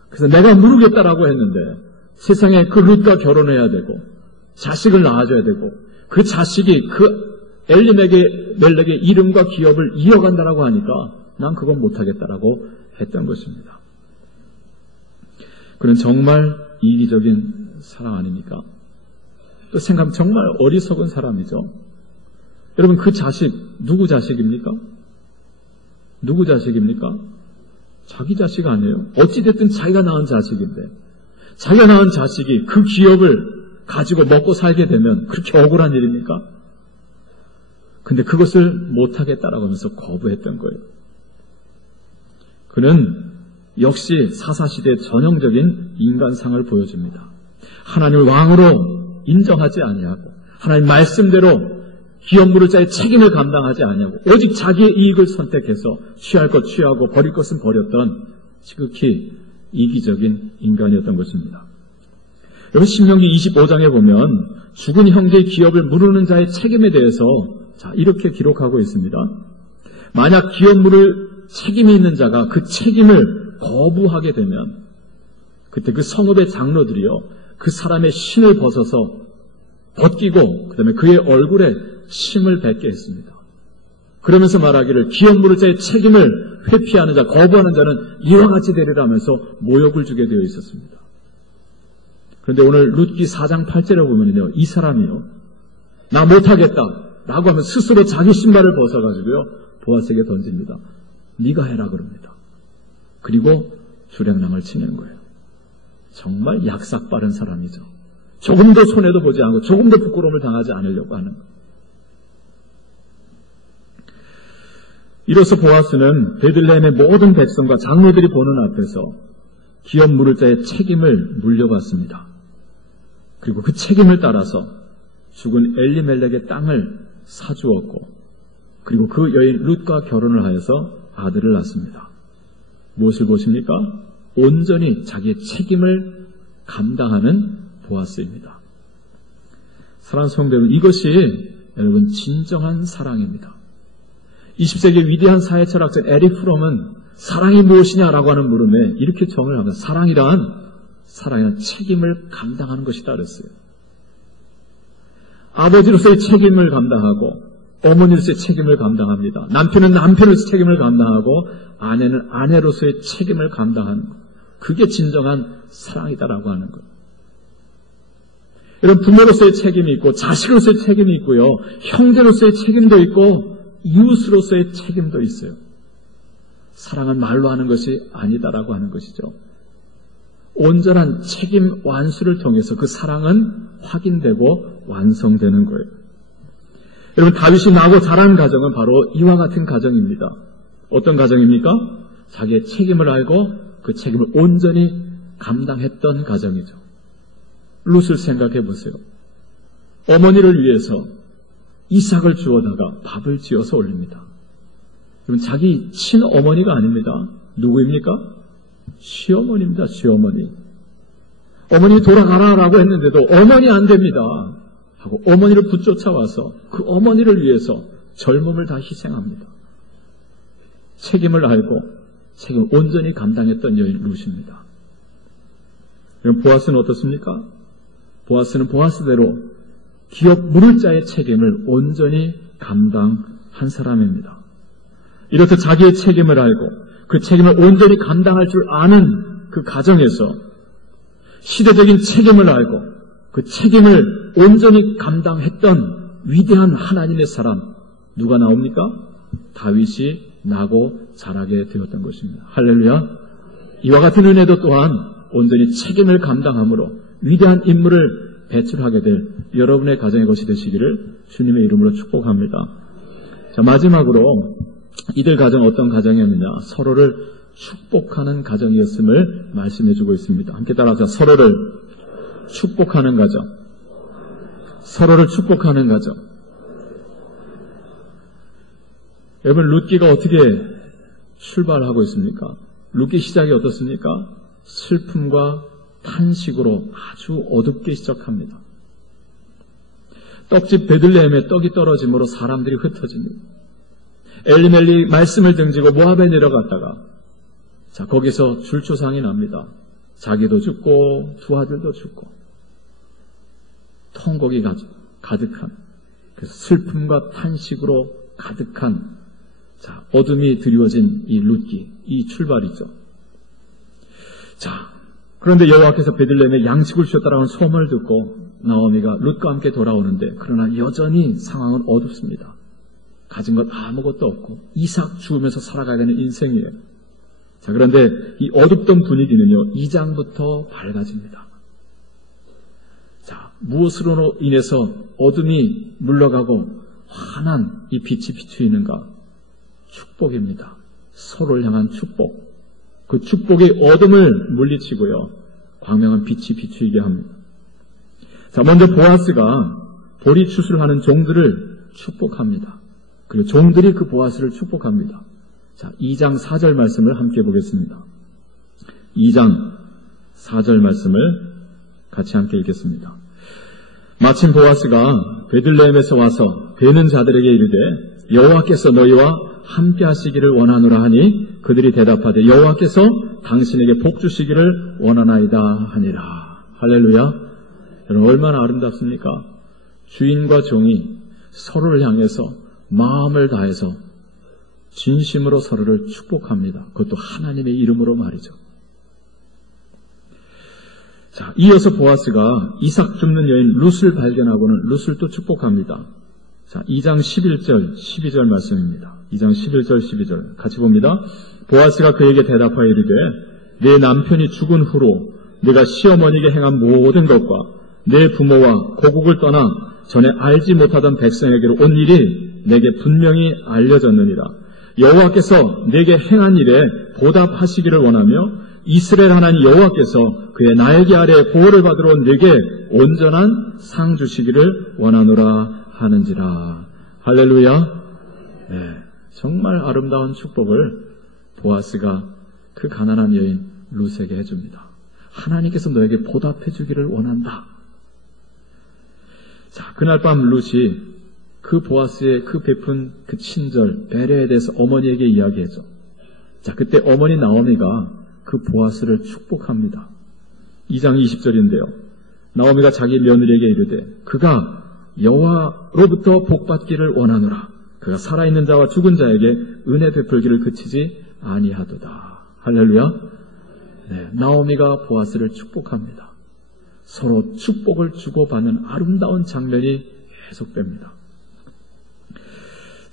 그래서 내가 물으겠다라고 했는데 세상에 그 룻과 결혼해야 되고 자식을 낳아줘야 되고 그 자식이 그 엘리멜렉의 이름과 기업을 이어간다라고 하니까 난 그건 못하겠다라고 했던 것입니다. 그는 정말 이기적인 사람 아닙니까? 또 생각하면 정말 어리석은 사람이죠. 여러분, 그 자식 누구 자식입니까? 누구 자식입니까? 자기 자식 아니에요. 어찌됐든 자기가 낳은 자식인데, 자기가 낳은 자식이 그 기업을 가지고 먹고 살게 되면 그렇게 억울한 일입니까? 근데 그것을 못하겠다라고 하면서 거부했던 거예요. 그는 역시 사사시대의 전형적인 인간상을 보여줍니다. 하나님을 왕으로 인정하지 아니하고 하나님 말씀대로 기업 물을 자의 책임을 감당하지 아니하고 오직 자기의 이익을 선택해서 취할 것 취하고 버릴 것은 버렸던 지극히 이기적인 인간이었던 것입니다. 여기 신명기 25장에 보면 죽은 형제의 기업을 무르는 자의 책임에 대해서 이렇게 기록하고 있습니다. 만약 기업 물을 책임이 있는 자가 그 책임을 거부하게 되면 그때 그 성읍의 장로들이요 그 사람의 신을 벗어서 벗기고 그 다음에 그의 얼굴에 침을 뱉게 했습니다. 그러면서 말하기를 기업 물을 자의 책임을 회피하는 자, 거부하는 자는 이와 같이 되리라면서 모욕을 주게 되어 있었습니다. 그런데 오늘 룻기 4장 8절에 보면요, 이 사람이요, 나 못하겠다 라고 하면 스스로 자기 신발을 벗어가지고요, 보아스에게 던집니다. 네가 해라 그럽니다. 그리고 주량랑을 치는 거예요. 정말 약삭 빠른 사람이죠. 조금도 손해도 보지 않고 조금도 부끄러움을 당하지 않으려고 하는 거예요. 이로써 보아스는 베들레헴의 모든 백성과 장로들이 보는 앞에서 기업 물을 자의 책임을 물려받습니다. 그리고 그 책임을 따라서 죽은 엘리멜렉의 땅을 사주었고 그리고 그 여인 룻과 결혼을 하여서 아들을 낳습니다. 무엇을 보십니까? 온전히 자기의 책임을 감당하는 보아스입니다. 사랑하는 성도 여러분, 이것이 여러분 진정한 사랑입니다. 20세기 위대한 사회철학자 에릭 프롬은 사랑이 무엇이냐라고 하는 물음에 이렇게 정의를 합니다. 사랑이란 책임을 감당하는 것이다 그랬어요. 아버지로서의 책임을 감당하고 어머니로서의 책임을 감당합니다. 남편은 남편으로서의 책임을 감당하고 아내는 아내로서의 책임을 감당하는 것. 그게 진정한 사랑이다라고 하는 것. 여러분, 부모로서의 책임이 있고 자식으로서의 책임이 있고요. 형제로서의 책임도 있고 이웃으로서의 책임도 있어요. 사랑은 말로 하는 것이 아니다라고 하는 것이죠. 온전한 책임 완수를 통해서 그 사랑은 확인되고 완성되는 거예요. 여러분, 다윗이 나고 자란 가정은 바로 이와 같은 가정입니다. 어떤 가정입니까? 자기의 책임을 알고 그 책임을 온전히 감당했던 가정이죠. 룻을 생각해 보세요. 어머니를 위해서 이삭을 주워다가 밥을 지어서 올립니다. 여러분, 자기 친어머니가 아닙니다. 누구입니까? 시어머니입니다. 시어머니. 어머니 돌아가라라고 했는데도 어머니 안 됩니다 하고 어머니를 붙쫓아와서 그 어머니를 위해서 젊음을 다 희생합니다. 책임을 알고 책임을 온전히 감당했던 여인 룻입니다. 그럼 보아스는 어떻습니까? 보아스는 보아스대로 기업 물을 자의 책임을 온전히 감당한 사람입니다. 이렇듯 자기의 책임을 알고 그 책임을 온전히 감당할 줄 아는 그 가정에서 시대적인 책임을 알고 그 책임을 온전히 감당했던 위대한 하나님의 사람 누가 나옵니까? 다윗이 나고 자라게 되었던 것입니다. 할렐루야. 이와 같은 은혜도 또한 온전히 책임을 감당함으로 위대한 인물을 배출하게 될 여러분의 가정의 것이 되시기를 주님의 이름으로 축복합니다. 자, 마지막으로 이들 가정 어떤 가정이었느냐? 서로를 축복하는 가정이었음을 말씀해주고 있습니다. 함께 따라서 서로를 축복하는 가정. 서로를 축복하는 가정. 여러분, 룻기가 어떻게 출발하고 있습니까? 룻기 시작이 어떻습니까? 슬픔과 탄식으로 아주 어둡게 시작합니다. 떡집 베들레헴에 떡이 떨어짐으로 사람들이 흩어집니다. 엘리멜리 말씀을 등지고 모압에 내려갔다가 거기서 줄초상이 납니다. 자기도 죽고 두 아들도 죽고 통곡이 가득한 그래서 슬픔과 탄식으로 가득한 어둠이 드리워진 이 룻기, 이 출발이죠. 그런데 여호와께서 베들레헴에 양식을 주셨다라는 소문을 듣고 나오미가 룻과 함께 돌아오는데 그러나 여전히 상황은 어둡습니다. 가진 것 아무것도 없고 이삭 죽으면서 살아가야 되는 인생이에요. 자, 그런데 이 어둡던 분위기는요 2장부터 밝아집니다. 자, 무엇으로 인해서 어둠이 물러가고 환한 이 빛이 비추이는가? 축복입니다. 서로를 향한 축복. 그 축복이 어둠을 물리치고요 광명한 빛이 비추이게 합니다. 자, 먼저 보아스가 보리 추수하는 종들을 축복합니다. 그리고 종들이 그 보아스를 축복합니다. 자, 2장 4절 말씀을 함께 보겠습니다. 2장 4절 말씀을 같이 함께 읽겠습니다. 마침 보아스가 베들레헴에서 와서 베는 자들에게 이르되 여호와께서 너희와 함께 하시기를 원하노라 하니 그들이 대답하되 여호와께서 당신에게 복 주시기를 원하나이다 하니라. 할렐루야. 여러분 얼마나 아름답습니까? 주인과 종이 서로를 향해서 마음을 다해서 진심으로 서로를 축복합니다. 그것도 하나님의 이름으로 말이죠. 자, 이어서 보아스가 이삭 줍는 여인 룻을 발견하고는 룻을 또 축복합니다. 자, 2장 11절, 12절 말씀입니다. 2장 11절, 12절 같이 봅니다. 보아스가 그에게 대답하여 이르되 내 남편이 죽은 후로 내가 시어머니에게 행한 모든 것과 내 부모와 고국을 떠나 전에 알지 못하던 백성에게로 온 일이 내게 분명히 알려졌느니라. 여호와께서 내게 행한 일에 보답하시기를 원하며 이스라엘 하나님 여호와께서 그의 나에게 아래 보호를 받으러 온 내게 온전한 상 주시기를 원하노라 하는지라. 할렐루야. 네, 정말 아름다운 축복을 보아스가 그 가난한 여인 룻에게 해줍니다. 하나님께서 너에게 보답해 주기를 원한다. 자, 그날 밤 룻이 그 보아스의 그 베푼 그 친절 배려에 대해서 어머니에게 이야기했죠. 자, 그때 어머니 나오미가 그 보아스를 축복합니다. 2장 20절인데요. 나오미가 자기 며느리에게 이르되 그가 여호와로부터 복받기를 원하노라. 그가 살아있는 자와 죽은 자에게 은혜 베풀기를 그치지 아니하도다. 할렐루야. 네, 나오미가 보아스를 축복합니다. 서로 축복을 주고받는 아름다운 장면이 계속됩니다.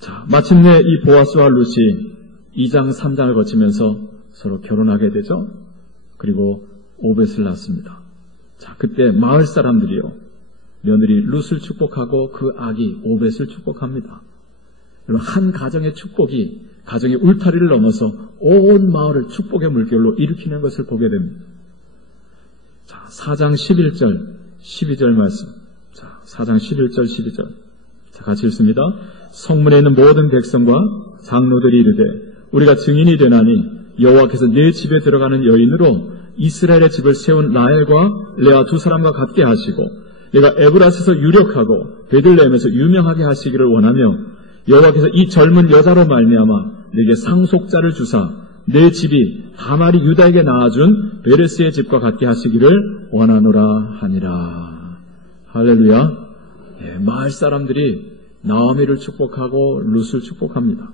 자, 마침내 이 보아스와 룻이 2장 3장을 거치면서 서로 결혼하게 되죠. 그리고 오벳을 낳습니다. 자, 그때 마을 사람들이요 며느리 룻을 축복하고 그 아기 오벳을 축복합니다. 한 가정의 축복이 가정의 울타리를 넘어서 온 마을을 축복의 물결로 일으키는 것을 보게 됩니다. 자, 4장 11절 12절 말씀. 자, 4장 11절 12절. 자, 같이 읽습니다. 성문에 있는 모든 백성과 장로들이 이르되 우리가 증인이 되나니 여호와께서 내 집에 들어가는 여인으로 이스라엘의 집을 세운 라헬과 레아 두 사람과 같게 하시고 내가 에브라스에서 유력하고 베들레헴에서 유명하게 하시기를 원하며 여호와께서 이 젊은 여자로 말미암아 내게 상속자를 주사 내 집이 다말이 유다에게 낳아준 베레스의 집과 같게 하시기를 원하노라 하니라. 할렐루야. 네, 마을 사람들이 나오미를 축복하고 룻을 축복합니다.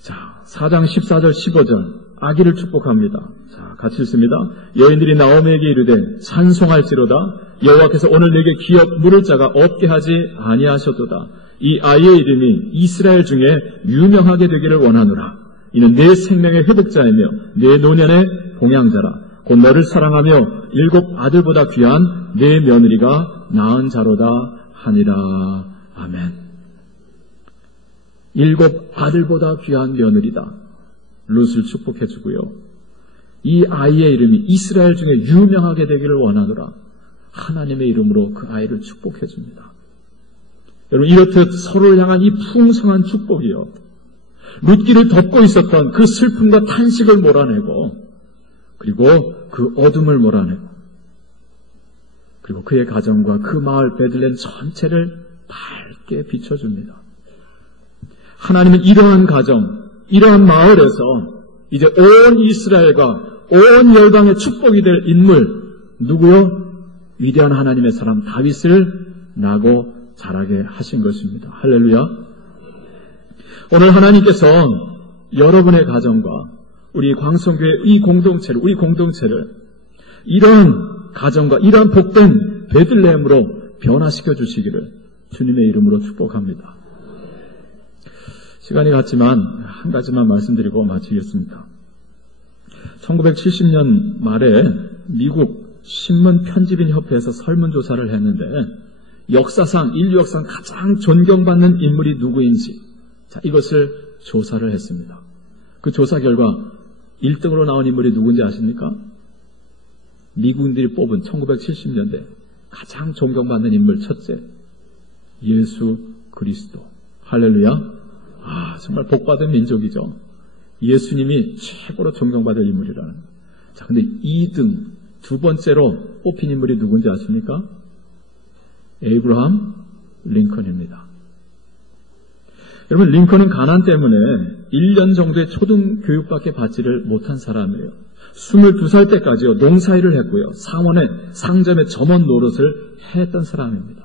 자, 4장 14절 15절 아기를 축복합니다. 자, 같이 읽습니다. 여인들이 나오미에게 이르되 찬송할지로다 여호와께서 오늘 내게 기업 물을 자가 없게 하지 아니하셨도다. 이 아이의 이름이 이스라엘 중에 유명하게 되기를 원하노라. 이는 내 생명의 회복자이며 내 노년의 봉양자라. 곧 너를 사랑하며 7 아들보다 귀한 내 며느리가 낳은 자로다 하니라. 아멘. 7 아들보다 귀한 며느리다. 룻을 축복해 주고요. 이 아이의 이름이 이스라엘 중에 유명하게 되기를 원하노라. 하나님의 이름으로 그 아이를 축복해 줍니다. 여러분, 이렇듯 서로를 향한 이 풍성한 축복이요. 룻기를 덮고 있었던 그 슬픔과 탄식을 몰아내고, 그리고 그 어둠을 몰아내고, 그리고 그의 가정과 그 마을 베들레헴 전체를 밝게 비춰줍니다. 하나님은 이러한 가정, 이러한 마을에서 이제 온 이스라엘과 온 열방의 축복이 될 인물, 누구요? 위대한 하나님의 사람 다윗을 나고 자라게 하신 것입니다. 할렐루야. 오늘 하나님께서 여러분의 가정과 우리 광성교회 이 공동체를, 우리 공동체를 이러한 가정과 이러한 복된 베들레헴으로 변화시켜 주시기를 주님의 이름으로 축복합니다. 시간이 갔지만 한 가지만 말씀드리고 마치겠습니다. 1970년 말에 미국 신문 편집인 협회에서 설문조사를 했는데 역사상, 인류 역사상 가장 존경받는 인물이 누구인지 이것을 조사를 했습니다. 그 조사 결과 1등으로 나온 인물이 누군지 아십니까? 미국인들이 뽑은 1970년대 가장 존경받는 인물 첫째, 예수 그리스도. 할렐루야. 정말 복받은 민족이죠. 예수님이 최고로 존경받을 인물이라는. 자, 근데 2등, 두 번째로 뽑힌 인물이 누군지 아십니까? 에이브러함 링컨입니다. 여러분, 링컨은 가난 때문에 1년 정도의 초등교육밖에 받지를 못한 사람이에요. 22살 때까지요, 농사일을 했고요. 상점의 점원 노릇을 했던 사람입니다.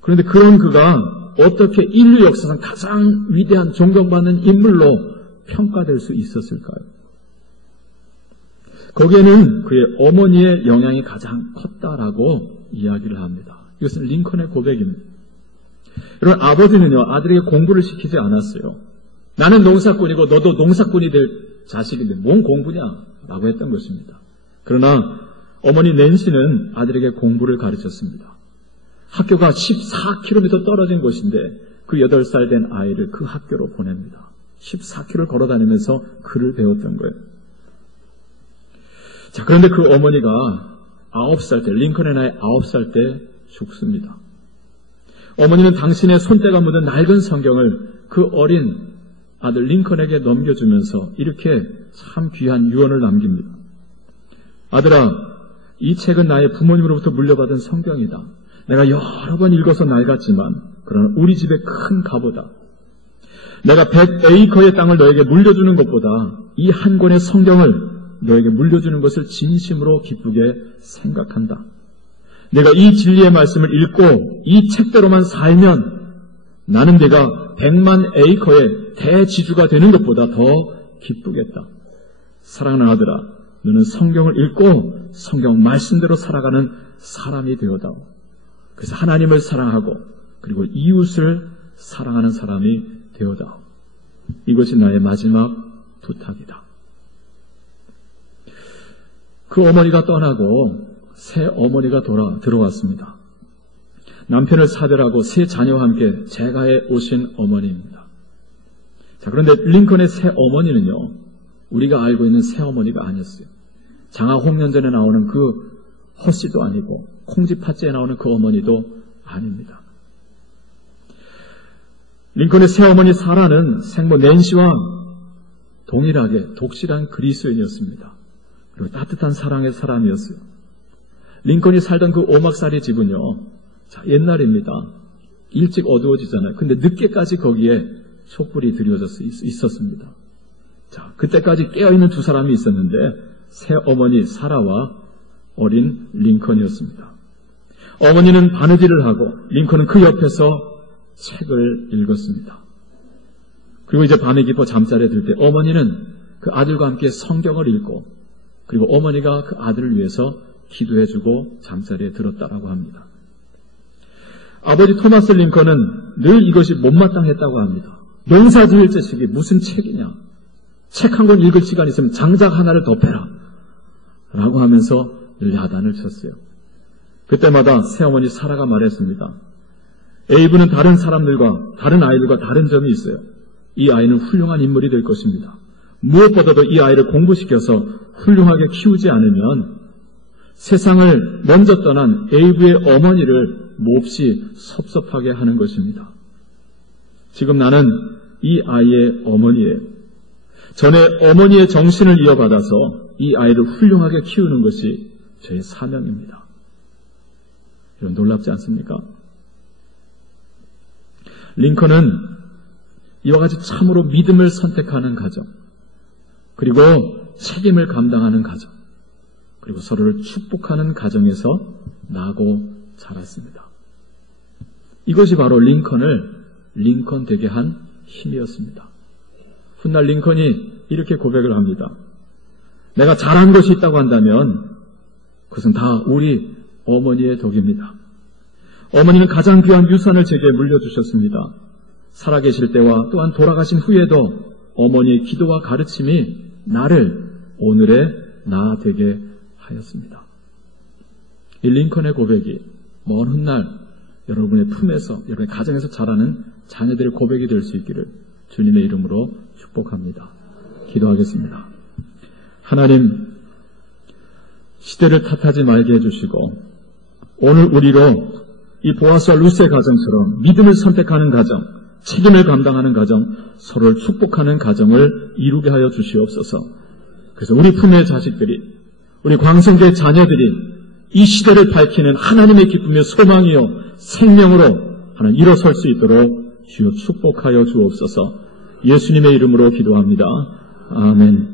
그런데 그런 그가 어떻게 인류 역사상 가장 위대한 존경받는 인물로 평가될 수 있었을까요? 거기에는 그의 어머니의 영향이 가장 컸다라고 이야기를 합니다. 이것은 링컨의 고백입니다. 여러분, 아버지는요, 아들에게 공부를 시키지 않았어요. 나는 농사꾼이고 너도 농사꾼이 될 자식인데 뭔 공부냐? 라고 했던 것입니다. 그러나 어머니 낸시는 아들에게 공부를 가르쳤습니다. 학교가 14km 떨어진 곳인데 그 8살 된 아이를 그 학교로 보냅니다. 14km 걸어 다니면서 글을 배웠던 거예요. 자, 그런데 그 어머니가 9살 때, 링컨의 나이 9살 때 죽습니다. 어머니는 당신의 손때가 묻은 낡은 성경을 그 어린 아들 링컨에게 넘겨주면서 이렇게 참 귀한 유언을 남깁니다. 아들아, 이 책은 나의 부모님으로부터 물려받은 성경이다. 내가 여러 번 읽어서 낡았지만 그러나 우리 집의 큰 가보다. 내가 100에이커의 땅을 너에게 물려주는 것보다 이 한 권의 성경을 너에게 물려주는 것을 진심으로 기쁘게 생각한다. 내가 이 진리의 말씀을 읽고 이 책대로만 살면 나는 내가 100만 에이커의 대지주가 되는 것보다 더 기쁘겠다. 사랑하는 아들아, 너는 성경을 읽고 성경 말씀대로 살아가는 사람이 되어다오. 그래서 하나님을 사랑하고 그리고 이웃을 사랑하는 사람이 되어다오. 이것이 나의 마지막 부탁이다. 그 어머니가 떠나고 새 어머니가 들어왔습니다. 남편을 사별하고 새 자녀와 함께 재가에 오신 어머니입니다. 자, 그런데 링컨의 새 어머니는요, 우리가 알고 있는 새 어머니가 아니었어요. 장화홍련전에 나오는 그 허씨도 아니고 콩쥐 팥쥐에 나오는 그 어머니도 아닙니다. 링컨의 새 어머니 사라는 생모 낸시와 동일하게 독실한 그리스도인이었습니다. 그리고 따뜻한 사랑의 사람이었어요. 링컨이 살던 그 오막살이 집은요, 자, 옛날입니다. 일찍 어두워지잖아요. 근데 늦게까지 거기에 촛불이 드려져서 있었습니다. 자, 그때까지 깨어있는 두 사람이 있었는데 새 어머니 사라와 어린 링컨이었습니다. 어머니는 바느질을 하고 링컨은 그 옆에서 책을 읽었습니다. 그리고 이제 밤에 깊어 잠자리에 들 때 어머니는 그 아들과 함께 성경을 읽고 그리고 어머니가 그 아들을 위해서 기도해주고 잠자리에 들었다라고 합니다. 아버지 토마스 링컨은 늘 이것이 못마땅했다고 합니다. 농사 지을 자식이 무슨 책이냐. 책 한 권 읽을 시간 있으면 장작 하나를 더 패라. 라고 하면서 늘 야단을 쳤어요. 그때마다 새어머니 사라가 말했습니다. 에이브는 다른 사람들과 다른 아이들과 다른 점이 있어요. 이 아이는 훌륭한 인물이 될 것입니다. 무엇보다도 이 아이를 공부시켜서 훌륭하게 키우지 않으면 세상을 먼저 떠난 에이브의 어머니를 몹시 섭섭하게 하는 것입니다. 지금 나는 이 아이의 어머니예요. 전에 어머니의 정신을 이어받아서 이 아이를 훌륭하게 키우는 것이 저의 사명입니다. 이런 놀랍지 않습니까? 링컨은 이와 같이 참으로 믿음을 선택하는 가정, 그리고 책임을 감당하는 가정, 그리고 서로를 축복하는 가정에서 나고 자랐습니다. 이것이 바로 링컨을 링컨 되게 한 힘이었습니다. 훗날 링컨이 이렇게 고백을 합니다. 내가 잘한 것이 있다고 한다면 그것은 다 우리 어머니의 덕입니다. 어머니는 가장 귀한 유산을 제게 물려주셨습니다. 살아계실 때와 또한 돌아가신 후에도 어머니의 기도와 가르침이 나를 오늘의 나 되게 하였습니다. 이 링컨의 고백이 먼 훗날 여러분의 품에서, 여러분의 가정에서 자라는 자녀들의 고백이 될 수 있기를 주님의 이름으로 축복합니다. 기도하겠습니다. 하나님, 시대를 탓하지 말게 해주시고 오늘 우리로 이 보아스와 루스의 가정처럼 믿음을 선택하는 가정, 책임을 감당하는 가정, 서로를 축복하는 가정을 이루게 하여 주시옵소서. 그래서 우리 품의 자식들이, 우리 광성교회 자녀들이 이 시대를 밝히는 하나님의 기쁨의 소망이요 생명으로 하나님 일어설 수 있도록 주여 축복하여 주옵소서. 예수님의 이름으로 기도합니다. 아멘.